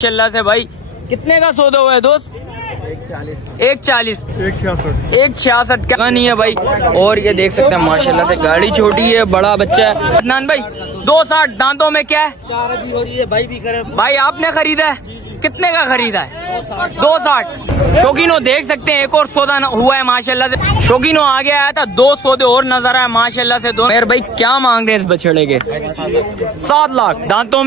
माशाल्लाह से भाई। कितने का सौदा हुआ है दोस्त? 140 166 क्या नहीं है भाई। और ये देख सकते हैं माशाल्लाह से गाड़ी छोटी है, बड़ा बच्चा है। अदनान भाई 260 दांतों में क्या है? 4 अभी हो रही है भाई भी करें। भाई आपने खरीदा है? कितने का खरीदा है? 260। शौकीनो देख सकते हैं एक और सौदा हुआ है माशाल्लाह से। शौकीनो आगे आया था, 2 सौदे और नजर आए माशाल्लाह से। दो मेरे भाई क्या मांग रहे हैं इस बछड़े के? 7 लाख। दांतों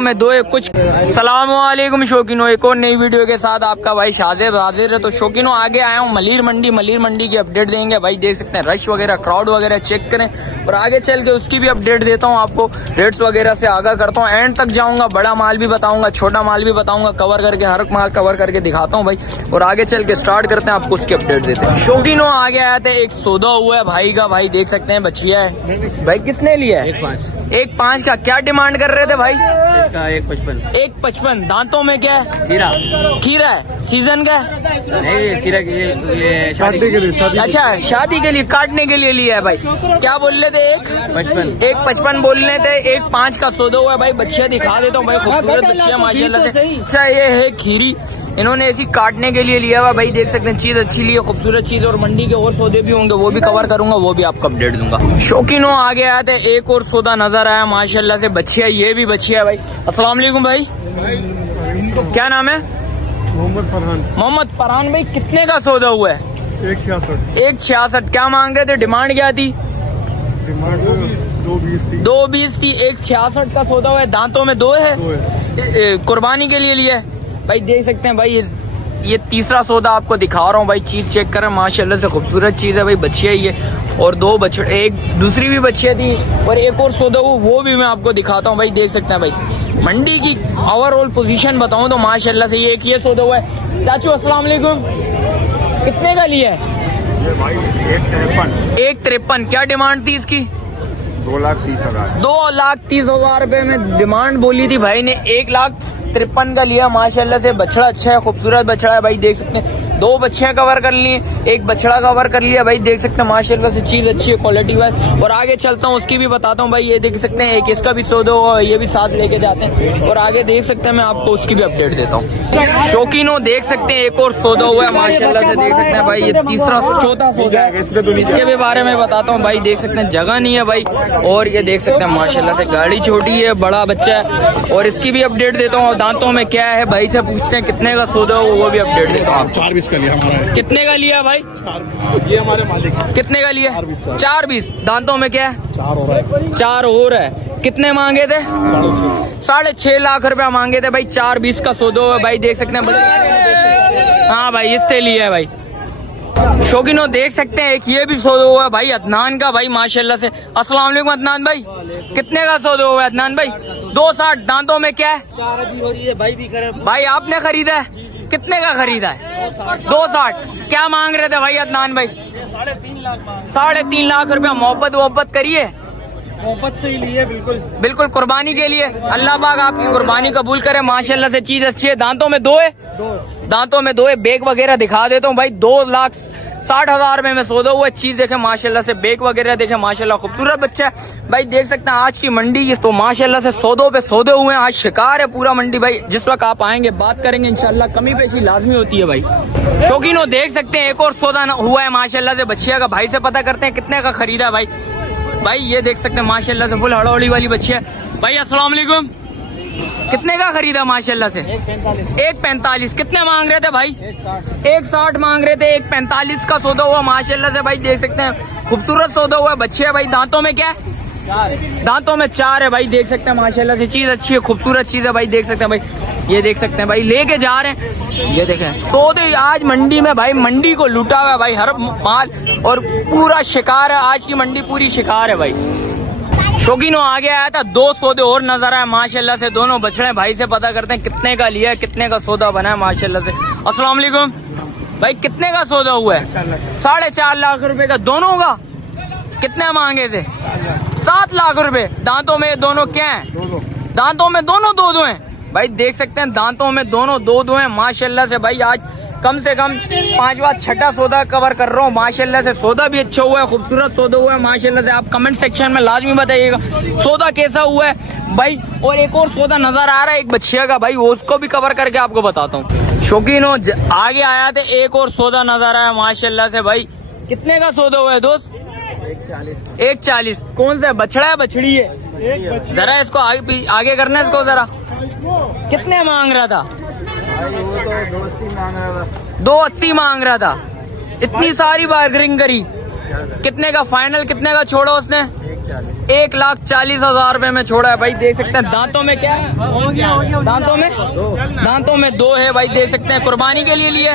में दो है कुछ। सलाम वालेकुम शौकीनो, एक और नई वीडियो के साथ आपका भाई शाजिब हाजिर है। तो शौकीनो आगे आया हूँ मलीर मंडी की अपडेट देंगे भाई। देख सकते हैं रश वगैरह क्राउड वगैरह चेक करें और आगे चल के उसकी भी अपडेट देता हूँ आपको। रेट्स वगैरह से आगाह करता हूँ, एंड तक जाऊंगा, बड़ा माल भी बताऊंगा, छोटा माल भी बताऊंगा, कवर करके हर माल कवर करके दिखाता हूँ भाई। और आगे चल के स्टार्ट करते हैं, आपको उसकी अपडेट देते हैं। शौकीनो आगे आया था, एक सौदा हुआ है भाई का। भाई देख सकते हैं बछिया है भाई। किसने लिया है? 1.5 का। क्या डिमांड कर रहे थे भाई? इसका 1.55। दांतों में क्या है? खीरा है। सीजन का है? नहीं, खीरा ये शादी के लिए। अच्छा, शादी के लिए काटने के लिए लिया है भाई। क्या बोल रहे थे? 1.55 बोल रहे थे। 1.5 का सौदा हुआ है भाई। बच्चिया दिखा देता हूँ भाई, खूबसूरत बच्चिया माशाल्लाह से। अच्छा ये है खीरी, इन्होंने ऐसी काटने के लिए लिया हुआ भाई। देख सकते हैं चीज अच्छी ली है, खूबसूरत चीज। और मंडी के और सौदे भी होंगे, वो भी कवर करूंगा, वो भी आपको अपडेट दूंगा। शौकीनों आगे आए थे, एक और सौदा नजर आया माशाल्लाह से। बच्चिया, ये भी बच्चिया है भाई। अस्सलाम वालेकुम भाई, क्या नाम है? मोहम्मद फरहान भाई। कितने का सौदा हुआ है? 166। क्या मांग रहे थे? डिमांड क्या थी? 220 थी। 166 का सौदा हुआ है। दांतों में 2 है, कुर्बानी के लिए लिया है भाई। देख सकते हैं भाई, ये तीसरा सौदा आपको दिखा रहा हूँ भाई। चीज चेक करें माशाल्लाह से, खूबसूरत चीज है भाई। बच्चिया ही है और 2 बछड़े, एक दूसरी भी बच्चिया थी और एक और सौदा वो भी मैं आपको दिखाता हूँ भाई। देख सकते हैं भाई मंडी की ओवरऑल पोजीशन बताऊं तो माशाल्लाह से ये एक ये सौदा हुआ है। चाचू अस्सलाम वालेकुम, कितने का लिया है? 1.53। क्या डिमांड थी इसकी? 2,30,000। 2,30,000 रुपए में डिमांड बोली थी भाई ने। 1,53,000 का लिया माशाल्लाह से। बछड़ा अच्छा है, खूबसूरत बछड़ा है भाई। देख सकते हैं 2 बच्चियां कवर कर ली, एक बछड़ा कवर कर लिया भाई। देख सकते हैं माशाल्लाह से चीज अच्छी है, क्वालिटी वाइज। और आगे चलता हूँ, उसकी भी बताता हूँ भाई। ये देख सकते हैं एक इसका भी सौदा, ये भी साथ लेके जाते हैं। और आगे देख सकते हैं मैं आपको उसकी भी अपडेट देता हूँ। शौकीनों देख सकते हैं एक और सौदा हुआ है माशाल्लाह से। देख सकते हैं भाई ये तीसरा चौथा सौदा है, इसके भी बारे में बताता हूँ भाई। देख सकते हैं जगह नहीं है भाई। और ये देख सकते हैं माशाल्लाह से गाड़ी छोटी है, बड़ा बच्चा है। और इसकी भी अपडेट देता हूँ। दांतों में क्या है भाई से पूछते हैं कितने का सौदा हो, वो भी अपडेट देता हूँ। 4,20 का लिया हमारा। कितने का लिया भाई? ये हमारे मालिक। कितने का लिया? 4,20। दांतों में क्या है? 4 हो रहा है। 4 हो रहा है। कितने मांगे थे? 6.5 लाख रुपया मांगे थे भाई। 4,20 का सौदा है भाई। देख सकते हैं हाँ भाई, इससे लिया है भाई। शौकीनों देख सकते हैं एक ये भी सौदा हुआ है भाई अदनान का भाई माशाल्लाह से। अस्सलाम वालेकुम अदनान भाई, कितने का सौदा हुआ है अदनान भाई? 260। दांतों में क्या है? 4 अभी हो रही है भाई भी करें। भाई आपने खरीदा है? कितने का खरीदा है? 260। क्या मांग रहे थे भाई अदनान भाई? 3.5 लाख रुपया। मोहब्बत करिए, मोहब्बत से ही लिए। बिल्कुल कुर्बानी के लिए। अल्लाह पाक आपकी कुर्बानी कबूल करे माशाल्लाह से। चीज अच्छी है। दांतों में 2 है। दांतों में 2 है। बेग वगैरह दिखा देता हूँ भाई। 2,60,000 में सौदा हुआ। चीज देखे माशाल्लाह से, बेग वगैरह देखे माशाल्लाह, खूबसूरत बच्चा है भाई। देख सकते हैं आज की मंडी तो माशाल्लाह से सौदों पे सौदे हुए हैं। आज शिकार है पूरा मंडी भाई। जिस वक्त आप आएंगे बात करेंगे इंशाल्लाह, कमी पेशी लाजमी होती है भाई। शौकीनों देख सकते हैं एक और सौदा हुआ है माशाल्लाह से। बच्चिया का भाई से पता करते हैं कितने का खरीदा भाई। भाई ये देख सकते हैं माशाल्लाह से फुल हड़ौली वाली बच्चिया भाई। अस्सलाम वालेकुम, कितने का खरीदा माशाल्लाह से? 1.45। कितने मांग रहे थे भाई? 160 मांग रहे थे। 1.45 का सौदा हुआ माशाल्लाह से भाई। देख सकते हैं खूबसूरत सौदा हुआ बच्चिया भाई। दांतों में क्या है? 4 है। दांतों में 4 है भाई। देख सकते हैं माशाल्लाह से चीज अच्छी है, खूबसूरत चीज है भाई। देख सकते हैं भाई, ये देख सकते हैं भाई लेके जा रहे हैं। ये देखें सौदे आज मंडी में भाई, मंडी को लूटा हुआ है भाई हर माल। और पूरा शिकार है आज की मंडी, पूरी शिकार है भाई। शौकीनों आगे आया था, 2 सौदे और नजर आए माशाल्लाह से। दोनों बछड़े भाई से पता करते हैं कितने का लिया है, कितने का सौदा बना है माशाल्लाह से। अस्सलाम वालेकुम भाई, कितने का सौदा हुआ है? 4.5 लाख रुपए का दोनों का। कितने मांगे थे? 7 लाख रुपए। दांतों में दोनों क्या है? दांतों में दोनों 2-2 हैं भाई। देख सकते हैं दांतों में दोनों 2-2 हैं माशाल्लाह से भाई। आज कम से कम 5वां 6ठा सौदा कवर कर रहा हूँ माशाल्लाह से। सौदा भी अच्छा हुआ है, खूबसूरत सौदा हुआ है माशाल्लाह से। आप कमेंट सेक्शन में लाजमी बताइएगा सौदा कैसा हुआ है भाई। और एक और सौदा नजर आ रहा है एक बच्चिया का भाई, उसको भी कवर करके आपको बताता हूँ। शौकीनो आगे आया था, एक और सौदा नजर आया माशाल्लाह से भाई। कितने का सौदा हुआ है दोस्त? 140। कौन सा बछड़ा है बछड़ी है? जरा इसको आगे करना है इसको जरा। कितने मांग रहा था? वो तो 280 मांग रहा था। 280 मांग रहा था। इतनी सारी बार्गेनिंग करी, कितने का फाइनल कितने का छोड़ा उसने? 1,40,000 रुपए में छोड़ा है भाई। देख सकते हैं दांतों में क्या है? दांतों में 2 है भाई। देख सकते हैं कुर्बानी के लिए लिया,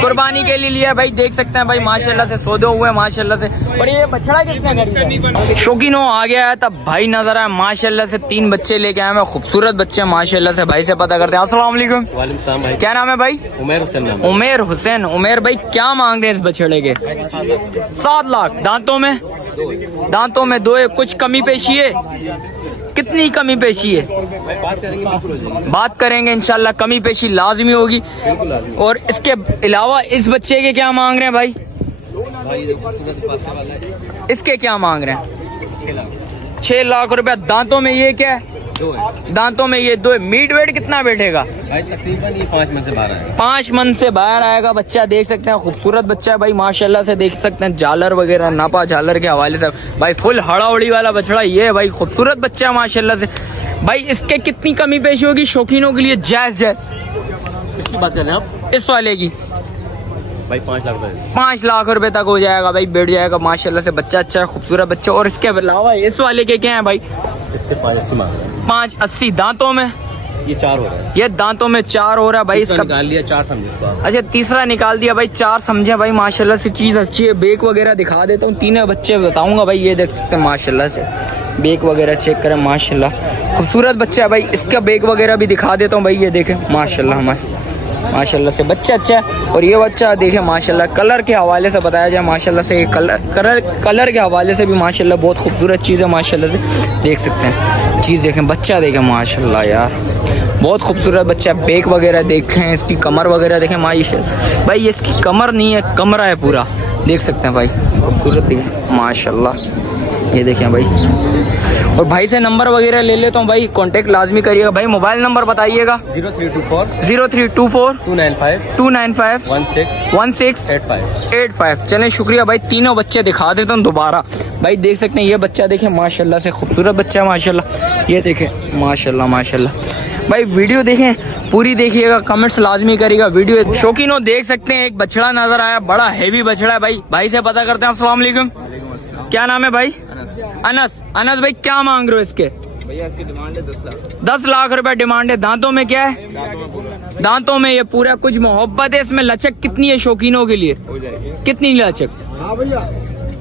कुर्बानी के लिए लिया भाई। देख सकते हैं भाई माशाल्लाह से सौदे हुए माशाल्लाह से। और ये बछड़ा किसने खरीदा? शौकीनो आ गया है तब भाई नजर आया माशाल्लाह से। 3 बच्चे लेके आए हैं, खूबसूरत बच्चे माशाल्लाह से। भाई से पता करते हैं। अस्सलाम वालेकुम। भाई क्या नाम है भाई? उमेर हुसैन। उमेर हुसैन। उमेर भाई क्या मांग रहे हैं इस बछड़े के? 7 लाख। दांतों में 2 है। कुछ कमी पेशी है? कितनी कमी पेशी है? बात करेंगे इंशाल्लाह, कमी पेशी लाजमी होगी। और इसके अलावा इस बच्चे के क्या मांग रहे हैं भाई? इसके क्या मांग रहे हैं? 6 लाख रुपया। दांतों में ये क्या है? 2 है। दांतों में ये 2 है। मीट वेट कितना बैठेगा? तकरीबन ये 5 मन से बाहर आएगा। 5 मन से बाहर आएगा बच्चा। देख सकते हैं खूबसूरत बच्चा है भाई माशाल्लाह से। देख सकते हैं झालर वगैरह, नापा झालर के हवाले से भाई फुल हड़ाउड़ी वाला बछड़ा ये है भाई। खूबसूरत बच्चा है माशाल्लाह से भाई। इसके कितनी कमी पेशी होगी शौकीनों के लिए? जायज किसकी बात कर रहे हैं आप? इस वाले की भाई 5 लाख रुपए। 5 लाख रुपए तक हो जाएगा भाई, बैठ जाएगा माशाल्लाह से। बच्चा अच्छा है, खूबसूरत बच्चा। और इसके अलावा इस वाले के क्या है भाई? इसके 580 मांग रहे हैं। 580। दांतों में ये 4 हो रहा है। ये दांतों में 4 हो रहा है भाई। इसका निकाल लिया 4 समझे इसको। अच्छा तीसरा निकाल दिया भाई। 4 समझे भाई माशाल्लाह से। चीज अच्छी है। बेक वगैरह दिखा देता हूँ। 3 बच्चे बताऊंगा भाई। ये देख सकते हैं माशाल्लाह से। बेक वगैरह चेक करें माशाल्लाह, खूबसूरत बच्चा है भाई। इसका बेक वगैरह भी दिखा देता हूँ भाई। ये देखें माशाल्लाह माशाल्लाह से बच्चा अच्छा है। और ये बच्चा देखे माशाल्लाह, कलर के हवाले से बताया जाए माशाल्लाह से। कलर के हवाले से भी माशाल्लाह बहुत खूबसूरत चीज़ है माशाल्लाह से। देख सकते हैं चीज़, देखें बच्चा देखें माशाल्लाह यार बहुत खूबसूरत बच्चा है। बेक वगैरह देखें, इसकी कमर वगैरह देखें माशाल्लाह भाई। ये इसकी कमर नहीं है, कमरा है पूरा। देख सकते हैं भाई खूबसूरत देखें माशाल्लाह। ये देखें भाई। और भाई से नंबर वगैरह ले लेता हूँ भाई, कांटेक्ट लाजमी करिएगा भाई। मोबाइल नंबर बताइएगा। 0324 295 1685। चलें शुक्रिया भाई। 3 बच्चे दिखा देता हूँ दोबारा भाई। देख सकते हैं ये बच्चा देखें माशाल्लाह से, खूबसूरत बच्चा है माशाल्लाह। ये देखें माशाल्लाह माशाल्लाह भाई। वीडियो देखें पूरी देखिएगा, कमेंट्स लाजमी करिएगा वीडियो। शौकीनों देख सकते हैं एक बछड़ा नजर आया, बड़ा हैवी बछड़ा है भाई। भाई से पता करते हैं। अस्सलाम वालेकुम। क्या नाम है भाई? अनस। अनस भाई क्या मांग रहे हो इसके? भैया इसकी डिमांड है 10 लाख। 10 लाख रुपए डिमांड है। दांतों में क्या है? दांतों में ये पूरा कुछ मोहब्बत है। इसमें लचक कितनी है शौकीनों के लिए? हो जाएगी। कितनी लचक? हाँ भैया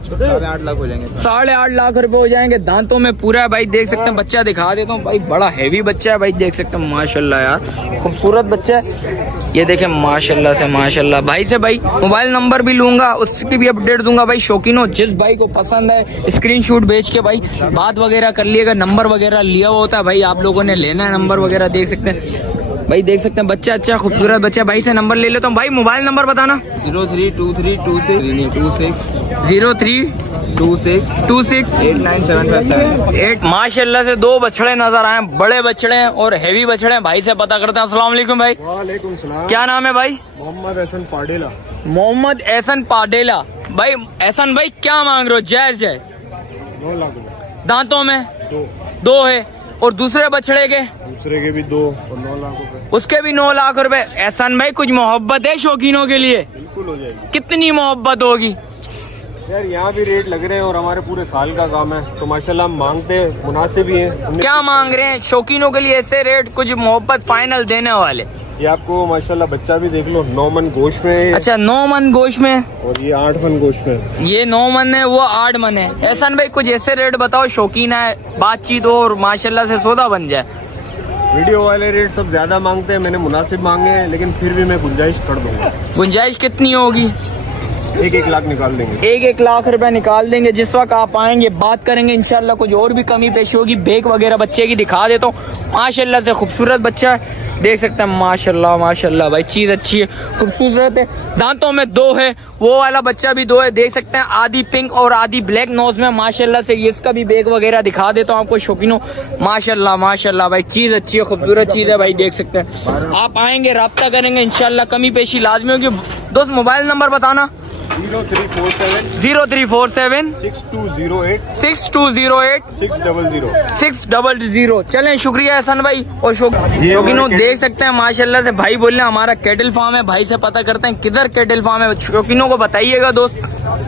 8.5 लाख हो जाएंगे। 8.5 लाख रुपए हो जाएंगे। दांतों में पूरा है भाई। देख सकते हैं बच्चा दिखा देता हूँ भाई। बड़ा हैवी बच्चा है भाई। देख सकते हैं माशाल्लाह यार खूबसूरत बच्चा है। ये देखें माशाल्लाह से माशाल्लाह। भाई से भाई मोबाइल नंबर भी लूंगा, उसकी भी अपडेट दूंगा भाई। शौकीनों जिस भाई को पसंद है स्क्रीनशॉट भेज के भाई बात वगैरह कर लिएगा। नंबर वगैरह लिया हुआ होता है भाई, आप लोगों ने लेना है नंबर वगैरह। देख सकते हैं भाई, देख सकते हैं बच्चा अच्छा खूबसूरत बच्चा। भाई से नंबर ले लेता हूँ भाई। मोबाइल नंबर बताना। 032326 माशाल्लाह से 2 बछड़े नजर आए, बड़े बछड़े हैं और हैवी बछड़े हैं। भाई से पता करते हैं। अस्सलाम वालेकुम भाई। वालेकुम सलाम। क्या नाम है भाई? मोहम्मद एहसन पाडेला। मोहम्मद एहसन पाडेला भाई। एहसन भाई क्या मांग रहे हो? जायज है। 9 लाख। दांतों में 2 है। और दूसरे बछड़े के? दूसरे के भी 2 और 9 लाख रुपए। उसके भी 9 लाख रुपए। एहसन भाई कुछ मोहब्बत है शौकीनों के लिए? बिल्कुल हो जाएगी। कितनी मोहब्बत होगी यार? यहाँ भी रेट लग रहे हैं और हमारे पूरे साल का काम है तो माशाल्लाह हम मांगते मुनासिब ही है। क्या मांग रहे हैं शौकीनों के लिए? ऐसे रेट कुछ मोहब्बत फाइनल देने वाले। ये आपको माशाल्लाह बच्चा भी देख लो, 9 मन गोश्त में है। अच्छा 9 मन गोश्त में। और ये 8 मन गोश्त में। ये 9 मन है, वो 8 मन है। एहसन भाई कुछ ऐसे रेट बताओ शौकीन है, बातचीत हो और माशाल्लाह से सौदा बन जाए। वीडियो वाले रेट सब ज्यादा मांगते हैं, मैंने मुनासिब मांगे हैं लेकिन फिर भी मैं गुंजाइश कर दूंगा। गुंजाइश कितनी होगी? 1-1 लाख निकाल देंगे। 1-1 लाख रुपए निकाल देंगे। जिस वक्त आप आएंगे बात करेंगे इंशाल्लाह। कुछ और भी कमी पेशी होगी। बेक वगैरह बच्चे की दिखा देता हूँ। माशाल्लाह से खूबसूरत बच्चा है, देख सकते हैं। माशाल्लाह माशाल्लाह भाई, चीज अच्छी है, खूबसूरत है। दांतों में 2 है, वो वाला बच्चा भी 2 है, देख सकते हैं। आधी पिंक और आधी ब्लैक नोज में माशाल्लाह से। इसका भी बेक वगैरह दिखा देता हूँ आपको शौकीनों। माशाल्लाह माशाल्लाह भाई, चीज अच्छी है, खूबसूरत चीज है भाई, देख सकते हैं। आप आएंगे राब्ता करेंगे इंशाल्लाह, कमी पेशी लाजमी होगी। दोस्त मोबाइल नंबर बताना। 0347 6208 600। चलें, शुक्रिया एहसान भाई। और शौकीनों देख सकते हैं माशाल्लाह से भाई बोल रहे हमारा कैटल फार्म है। भाई से पता करते हैं किधर कैटल फार्म है, शौकीनों को बताइएगा दोस्त।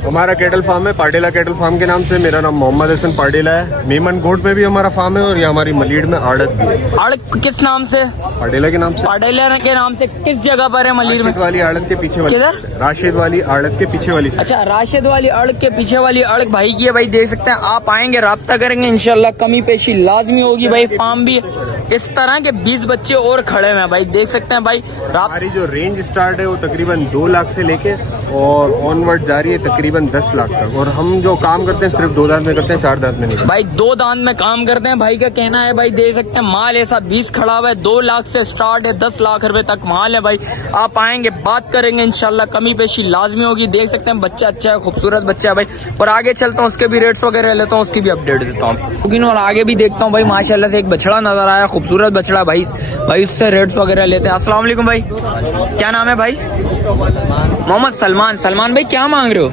हमारा कैटल फार्म है पाडेला कैटल फार्म के नाम से। मेरा नाम मोहम्मद हसन पाडेला है। मेमन गोट में भी हमारा फार्म है और ये हमारी मलीड में आड़त भी है। आड़त किस नाम से? पाडेला के नाम से। पाडेला के नाम से किस जगह पर है? मलीड में वाली आड़त के पीछे वाली। किधर? राशिद वाली आड़त के पीछे वाली। अच्छा, राशिद वाली अड़क के पीछे वाली अड़क भाई की है भाई, देख सकते हैं। आप आएंगे राब्ता करेंगे इंशाल्लाह, कमी पेशी लाजमी होगी भाई। फार्म भी इस तरह के 20 बच्चे और खड़े हुए हैं भाई, देख सकते हैं भाई। हमारी जो रेंज स्टार्ट है वो तकरीबन 2 लाख से लेके और ऑनवर्ड जा रही है तकरीबन 10 लाख तक। और हम जो काम करते हैं सिर्फ 2 दांत में करते हैं, 4 दांत में नहीं भाई। 2 दांत में काम करते हैं भाई का कहना है भाई, देख सकते हैं। माल ऐसा 20 खड़ा हुआ है, 2 लाख से स्टार्ट है, 10 लाख रुपए तक माल है भाई। आप आएंगे बात करेंगे इंशाल्लाह, कमी पेशी लाजमी होगी, देख सकते हैं। बच्चा अच्छा है, खूबसूरत बच्चा है भाई। और आगे चलता हूँ, उसके भी रेट्स वगैरह लेता हूँ, उसकी भी अपडेट देता हूँ। और आगे भी देखता हूँ भाई, माशाल्लाह से एक बछड़ा नजर आया, खूबसूरत बछड़ा भाई। उससे रेट्स वगैरह लेते हैं। अस्सलाम वालेकुम भाई, क्या नाम है भाई? मोहम्मद सलमान। सलमान भाई क्या मांग रहे हो?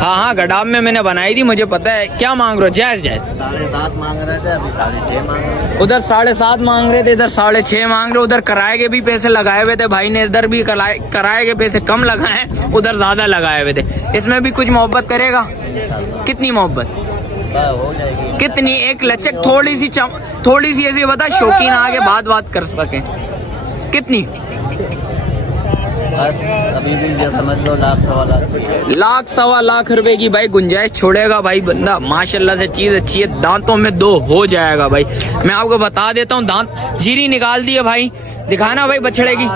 हाँ, गडाब में मैंने बनाई थी, मुझे पता है। क्या मांग रहे हो? जायज 7.5 मांग रहे थे, अभी 6.5 मांग रहे थे। उधर 7.5 मांग रहे थे, इधर 6.5 मांग रहे। उधर किराए के भी पैसे लगाए हुए थे भाई ने, इधर भी किराए के पैसे कम लगाए, उधर ज्यादा लगाए हुए थे। इसमें भी कुछ मोहब्बत करेगा? कितनी मोहब्बत हो जाएगी? कितनी? एक लचक थोड़ी सी ऐसी बता, शौकीन आगे बात कर सके। कितनी? बस अभी भी जो समझ लो 1-1.25 लाख 1.25 लाख रुपए की भाई गुंजाइश छोड़ेगा भाई बंदा। माशाल्लाह से चीज अच्छी है। दांतों में 2 हो जाएगा भाई, मैं आपको बता देता हूँ। दांत जीरी निकाल दी है भाई, दिखाना भाई बछड़े की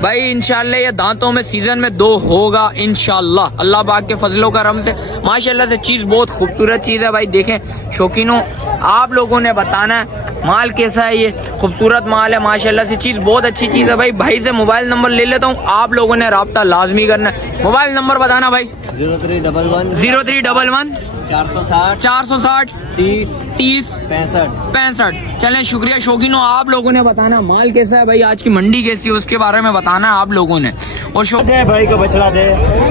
भाई। इंशाल्लाह ये दांतों में सीजन में 2 होगा इंशाल्लाह, अल्लाह पाक के फजलो करम से। माशाल्लाह से चीज बहुत खूबसूरत चीज है भाई। देखें शौकीनों, आप लोगों ने बताना है माल कैसा है। ये खूबसूरत माल है माशाल्लाह से, चीज बहुत अच्छी चीज है भाई। भाई से मोबाइल नंबर ले लेता हूँ, आप लोगों ने राब्ता लाजमी करना है। मोबाइल नंबर बताना भाई। 0311 460 30 65। चलें, शुक्रिया शौकीनों। आप लोगों ने बताना माल कैसा है भाई, आज की मंडी कैसी है उसके बारे में बताना है आप लोगों ने। और भाई का बछड़ा दे।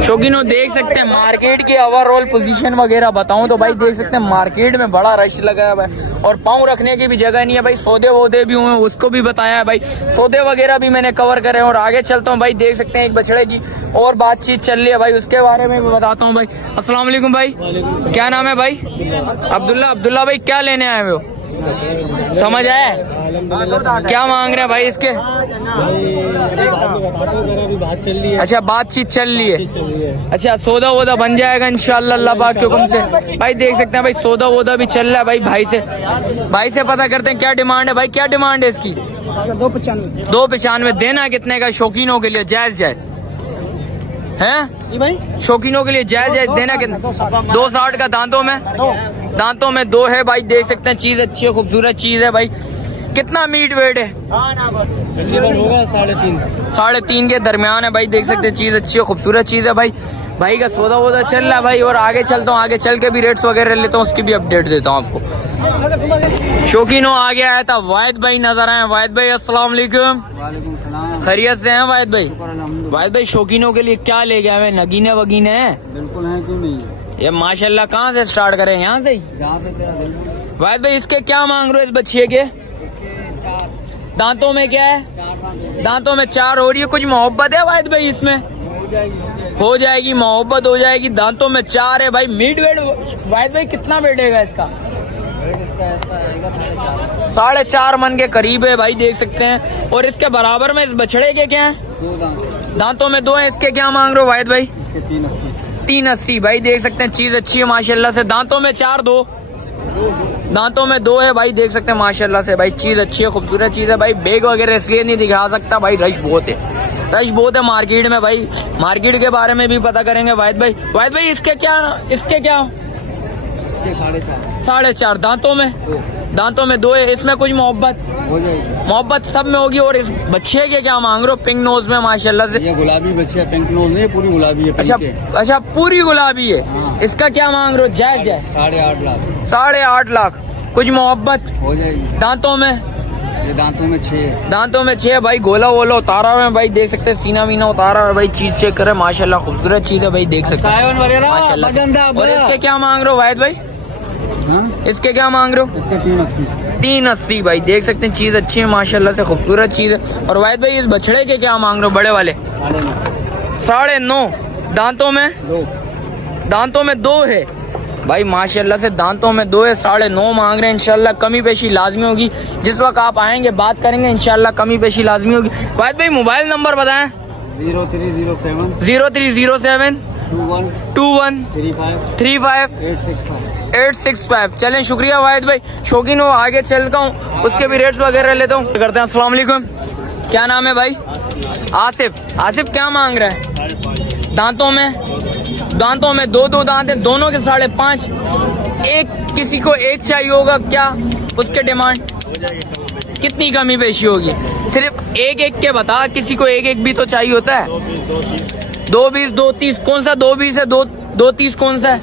शौकीनों देख सकते हैं मार्केट की ओवरऑल पोजीशन वगैरह बताऊं तो भाई देख सकते हैं मार्केट में बड़ा रश लगा है भाई, और पाँव रखने की भी जगह नहीं है भाई। सौदे वोदे भी हुए, उसको भी बताया है भाई। सौदे वगैरह भी मैंने कवर करे। और आगे चलता हूँ भाई, देख सकते हैं एक बछड़े की और बातचीत चल रही है भाई, उसके बारे में भी बताता हूँ भाई। अस्सलाम वालेकुम भाई, क्या नाम है भाई? अब्दुल्ला भाई, क्या लेने आए हो? समझ आया? क्या मांग रहे हैं भाई इसके? अच्छा, बातचीत चल रही है। अच्छा, सौदा वोदा बन जाएगा इंशाल्लाह अल्लाह पाक के हुक्म से भाई। देख सकते हैं भाई सौदा वोदा भी चल रहा है भाई। भाई से पता करते हैं क्या डिमांड है भाई। क्या डिमांड है इसकी? 295। देना कितने का शौकीनों के लिए? जायज हैं भाई, शौकीनों के लिए जायज देना कितना? 260 का। दांतों में 2 है भाई, देख सकते हैं। चीज अच्छी है, खूबसूरत चीज है भाई। कितना मीट वेट है? 3.5 के दरमियान है भाई, देख सकते हैं। चीज अच्छी है, खूबसूरत चीज है भाई। भाई का सौदा वोदा चल रहा है भाई। और आगे चलता हूँ, आगे चल के भी रेट्स वगैरह लेता हूँ, उसकी भी अपडेट देता हूँ आपको। शौकीनों आगे आया था वाहिद भाई, नजर आए वाहिद भाई। अस्सलाम वालेकुम। खैरियत से हैं वाहिद भाई? वाहिद भाई शौकीनों के लिए क्या ले गया हमें? नगीने वगीने हैं? बिल्कुल है, क्यों नहीं। ये माशाल्लाह कहाँ से स्टार्ट करें? यहाँ से ही? वाहिद भाई इसके क्या मांग रहे हो इस बच्चे के? दांतों में क्या है? दांतों में 4 हो रही है। कुछ मोहब्बत है वाहिद भाई इसमें? हो जाएगी, मोहब्बत हो जाएगी। दांतों में 4 है भाई। मीट वेट वाहिद भाई कितना बैठेगा इसका? 4.5 मन के करीब है भाई, देख सकते हैं। और इसके बराबर में इस बछड़े के क्या है? दांतों में 2 है। इसके क्या मांग रहे हो वाहिद भाई? 380 भाई, देख सकते हैं। चीज अच्छी है माशाल्लाह से। दांतों में 4 दांतों में 2 है भाई, देख सकते हैं माशाल्लाह से भाई। चीज अच्छी है, खूबसूरत चीज है भाई। बेग वगैरह इसलिए नहीं दिखा सकता भाई, रश बहुत है। रश बहुत है मार्केट में भाई। मार्केट के बारे में भी पता करेंगे वाहिद भाई। वाहिद भाई इसके क्या 4.5 दांतों में 2 है। इसमें कुछ मोहब्बत सब में होगी। और इस बच्चे के क्या मांग रहे हो? पिंक नोज में माशाल्लाह से। ये गुलाबी बच्ची है, पिंक नोज नहीं, पूरी गुलाबी है। अच्छा पूरी गुलाबी है। हाँ। इसका क्या मांग रहे हो? जायज 8.5 लाख। 8.5 लाख। कुछ मोहब्बत हो जाएगी। दांतों में? ये दांतों में 6 भाई। गोला वोला उतारा हुआ है भाई, देख सकते हैं। सीना वीना उतारा हुआ है भाई। चीज चेक करे माशाल्लाह, खूबसूरत चीज है भाई, देख सकते हैं माशाल्लाह। और इसके क्या मांग रहे हो वाहिद भाई? इसके क्या मांग रहे हो? 380 भाई, देख सकते हैं। चीज अच्छी है माशाल्लाह से, खूबसूरत चीज है। और वाहिद भाई इस बछड़े के क्या मांग रहे हो बड़े वाले? 9.5। दांतों में 2 है भाई माशाल्लाह से। दांतों में 2 है। 9.5 मांग रहे हैं। इंशाल्लाह कमी पेशी लाजमी होगी। जिस वक्त आप आएंगे बात करेंगे, इंशाल्लाह कमी पेशी लाजमी होगी। वाहिद भाई मोबाइल नंबर बताएं। 0307 21 35 865। चलें, शुक्रिया वाहिद भाई, शौकीन हो। आगे चलता हूँ, उसके भी रेट्स वगैरह लेता हूँ, करते हैं। अस्सलाम वालेकुम, क्या नाम है भाई? आसिफ क्या मांग रहा है? दांतों में 2 दांत हैं, दोनों के 5.5। एक किसी को एक चाहिए होगा, क्या उसके डिमांड? कितनी कमी पेशी होगी? सिर्फ एक के बता, किसी को एक भी तो चाहिए होता है। 2.20 2.30 कौन सा 2.20 है? 2.30 कौन सा है?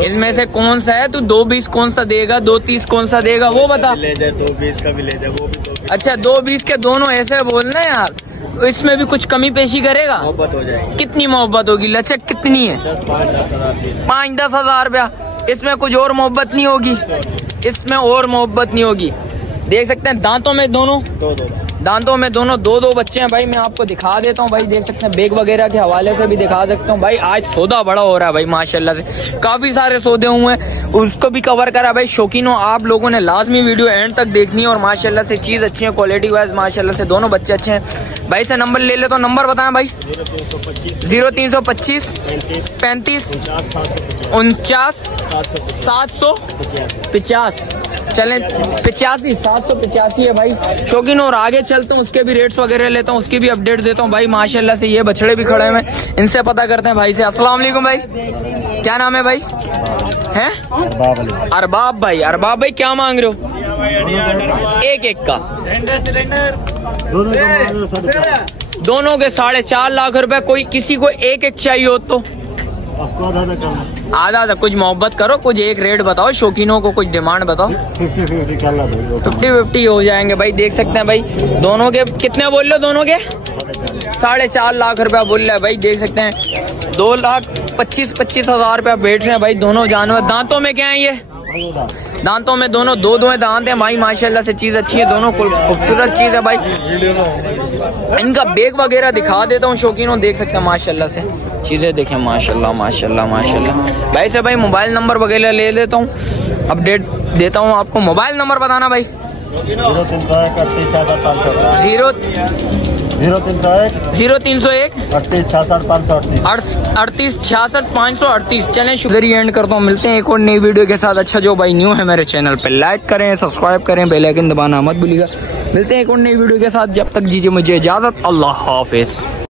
इनमें से कौन सा है? तू 2.20 कौन सा देगा? 2.30 कौन सा देगा वो बता। 2.20 का भी ले जाए, वो भी 2.20। अच्छा 2.20 के दोनों ऐसे बोलना है यार। इसमें भी कुछ कमी पेशी करेगा? मोहब्बत हो जाएगी। कितनी मोहब्बत होगी? लचक कितनी है? 5-10 हज़ार रुपया। इसमें कुछ और मोहब्बत नहीं होगी? इसमें और मोहब्बत नहीं होगी। देख सकते हैं दांतों में दोनों 2 बच्चे हैं भाई। मैं आपको दिखा देता हूँ भाई, देख सकते हैं। बेग वगैरह के हवाले से भी दिखा सकता हूँ भाई। आज सौदा बड़ा हो रहा है भाई माशाल्लाह से। काफी सारे सौदे हुए हैं, उसको भी कवर करा भाई। शौकीनों आप लोगों ने लाजमी वीडियो एंड तक देखनी है। और माशाल्लाह से चीज अच्छी है, क्वालिटी वाइज माशाल्लाह से दोनों बच्चे अच्छे हैं भाई। से नंबर ले लेता हूँ, नंबर बताएं भाई। 0325 35 49 750। चलें 85 785 है भाई शौकीन। और आगे चलता हूँ, उसके भी रेट्स वगैरह लेता हूँ, उसकी भी अपडेट देता हूँ भाई माशाल्लाह से। ये बछड़े भी खड़े हैं, इनसे पता करते हैं भाई से। अस्सलाम वालेकुम भाई, क्या नाम है भाई? हैं अरबाब भाई क्या मांग रहे हो? एक का दोनों के 4.5 लाख रुपए। कोई किसी को एक चाहिए हो तो आधा कुछ मोहब्बत करो, कुछ एक रेट बताओ, शौकीनों को कुछ डिमांड बताओ। 50-50 हो जाएंगे भाई। देख सकते हैं भाई दोनों के कितने बोल रहे हो? दोनों के 4.5 लाख रुपया बोल रहा है भाई। देख सकते हैं 2,25,25 हज़ार रुपया बैठ रहे हैं भाई दोनों जानवर। दांतों में क्या है? ये दांतों में दोनों 2 दांत हैं भाई माशाल्लाह से। चीज अच्छी है, दोनों खूबसूरत चीज है भाई। इनका बेग वगैरह दिखा देता हूँ शौकीनों, देख सकते हैं माशाल्लाह से। चीजें देखें माशाल्लाह भाई से। भाई मोबाइल नंबर वगैरह ले लेता हूँ, अपडेट देता हूँ आपको। मोबाइल नंबर बताना भाई। 0301 38 66 538। चलें शुक्रिया, एंड करता हूँ। मिलते हैं एक और नई वीडियो के साथ। अच्छा जो भाई न्यू है मेरे चैनल पे, लाइक करें, सब्सक्राइब करें, बेल आइकन दबाना मत भूलिएगा। मिलते हैं एक और नई वीडियो के साथ, जब तक दीजिए मुझे इजाजत। अल्लाह हाफिज।